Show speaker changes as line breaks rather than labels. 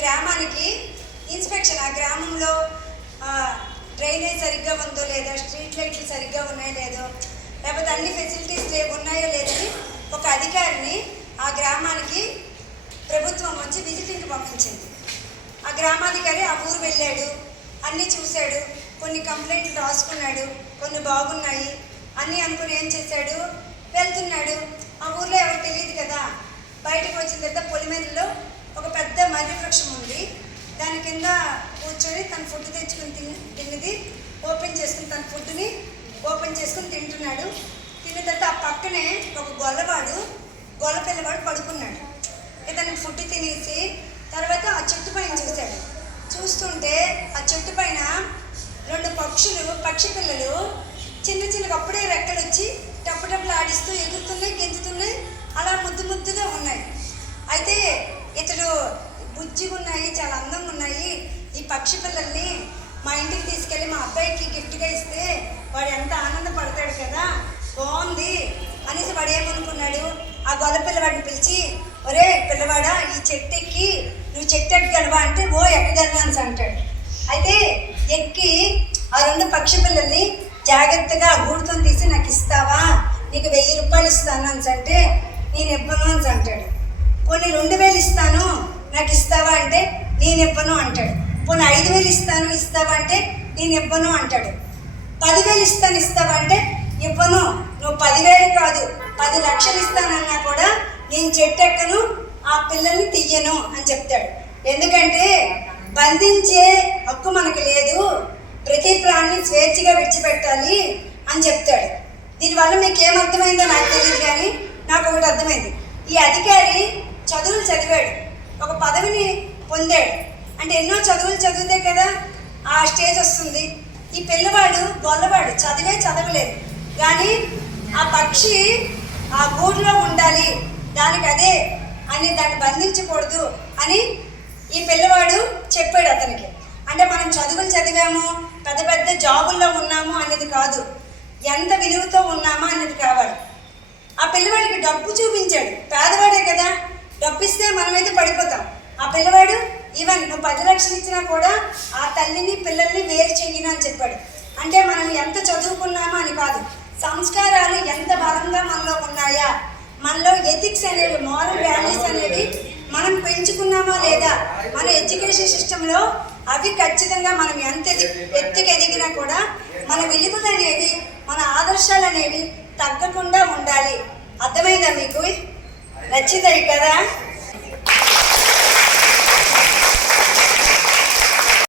గ్రామానికి ఇన్స్పెక్షన్. ఆ గ్రామంలో డ్రైనేజ్ సరిగ్గా ఉందో లేదో స్ట్రీట్ లైట్లు సరిగ్గా ఉన్నాయో లేదో లేకపోతే అన్ని ఫెసిలిటీస్ ఉన్నాయో లేదని ఒక అధికారిని ఆ గ్రామానికి ప్రభుత్వం వచ్చి విజిటింగ్కి పంపించింది. ఆ గ్రామాధికారి ఆ ఊరు వెళ్ళాడు అన్నీ చూశాడు కొన్ని కంప్లైంట్లు రాసుకున్నాడు కొన్ని బాగున్నాయి అన్నీ అనుకుని ఏం చేశాడు? వెళ్తున్నాడు. ఆ ఊర్లో ఎవరు తెలియదు కదా బయటకు వచ్చిన తర్వాత పొలి మీద పెద్ద మర్రి వృక్షం ఉంది దాని కింద కూర్చొని తన ఫుడ్ తెచ్చుకుని తిని తిన్నది ఓపెన్ చేసుకుని తన ఫుడ్ని ఓపెన్ చేసుకుని తింటున్నాడు. తిన్న తర్వాత ఆ పక్కనే ఒక గొల్లవాడు గొల్ల పిల్లవాడు పడుకున్నాడు. ఇతను ఫుడ్ తినేసి తర్వాత ఆ చెట్టు పైన చూశాడు. చూస్తుంటే ఆ చెట్టు పైన రెండు పక్షులు పక్షి పిల్లలు చిన్న చిన్నగా అప్పుడే రెక్కలు వచ్చి టప్పు టప్పులు ఆడిస్తూ ఎగురుతున్నాయి గెంతుతున్నాయి అలా ముద్దు ముద్దుగా ఉన్నాయి అయితే ఇతడు బుజ్జిగా ఉన్నాయి చాలా అందంగా ఉన్నాయి ఈ పక్షి పిల్లల్ని మా ఇంటికి తీసుకెళ్ళి మా అబ్బాయికి గిఫ్ట్గా ఇస్తే వాడు ఎంత ఆనందపడతాడు కదా? బాగుంది. అనేసి వాడు ఏమనుకున్నాడు? ఆ గొల్ల పిల్లవాడిని పిలిచి ఒరే పిల్లవాడా ఈ చెట్టు ఎక్కి నువ్వు చెట్టు ఎక్కగలవా? అంటే ఓ ఎక్కగలను అని అంటాడు. అయితే ఎక్కి ఆ రెండు పక్షి పిల్లల్ని జాగ్రత్తగా ఆ గూడుతో తీసి నాకు ఇస్తావా? నీకు వెయ్యి రూపాయలు ఇస్తాను అని అంటే నేను ఇవ్వను అని అంటాడు. పోనీ రెండు వేలు ఇస్తాను నాకు ఇస్తావా? అంటే నేను ఇవ్వను అంటాడు. పోనీ ఐదు వేలు ఇస్తాను ఇస్తావా? అంటే నేను ఇవ్వను అంటాడు. పదివేలు ఇస్తాను ఇస్తావంటే ఇవ్వను. నువ్వు పదివేలు కాదు పది లక్షలు ఇస్తానన్నా కూడా నేను చెట్టు ఎక్కను ఆ పిల్లల్ని తీయను అని చెప్తాడు. ఎందుకంటే బంధించే హక్కు మనకు లేదు ప్రతి ప్రాణిని స్వేచ్ఛగా విడిచిపెట్టాలి అని చెప్తాడు. దీనివల్ల మీకు ఏమర్థమైందో నాకు తెలియదు కానీ నాకు ఒకటి అర్థమైంది. ఈ అధికారి చదువులు చదివాడు. ఒక పదవిని పొందాడు. అంటే ఎన్నో చదువులు చదివితే కదా ఆ స్టేజ్ వస్తుంది. ఈ పిల్లవాడు గొల్లవాడు చదివే చదవలేదు. కానీ ఆ పక్షి ఆ గూడులో ఉండాలి. దానికి అదే అని దాన్ని బంధించకూడదు అని ఈ పిల్లవాడు చెప్పాడు అతనికి. అంటే మనం చదువులు చదివాము పెద్ద పెద్ద జాబుల్లో ఉన్నాము అనేది కాదు. ఎంత విలువతో ఉన్నామా అనేది కావాలి. ఆ పిల్లవాడికి డబ్బు చూపించాడు. పేదవాడే కదా డబ్బు ఇస్తే మనమైతే పడిపోతాం. ఆ పిల్లవాడు ఈవెన్ నువ్వు పది లక్షలు ఇచ్చినా కూడా ఆ తల్లిని పిల్లల్ని వేరు చెయ్యను అని చెప్పాడు. అంటే మనం ఎంత చదువుకున్నామో అని కాదు. సంస్కారాలు ఎంత బలంగా మనలో ఉన్నాయా? మనలో ఎథిక్స్ అనేవి మారల్ వాల్యూస్ అనేవి మనం పెంచుకున్నామా లేదా? మన ఎడ్యుకేషన్ సిస్టంలో అవి ఖచ్చితంగా మనం ఎంత ఎత్తుకు ఎదిగినా కూడా మన విలువలు అనేవి మన ఆదర్శాలు అనేవి తగ్గకుండా ఉండాలి. అర్థమైందా మీకు? నచ్చిందా కదా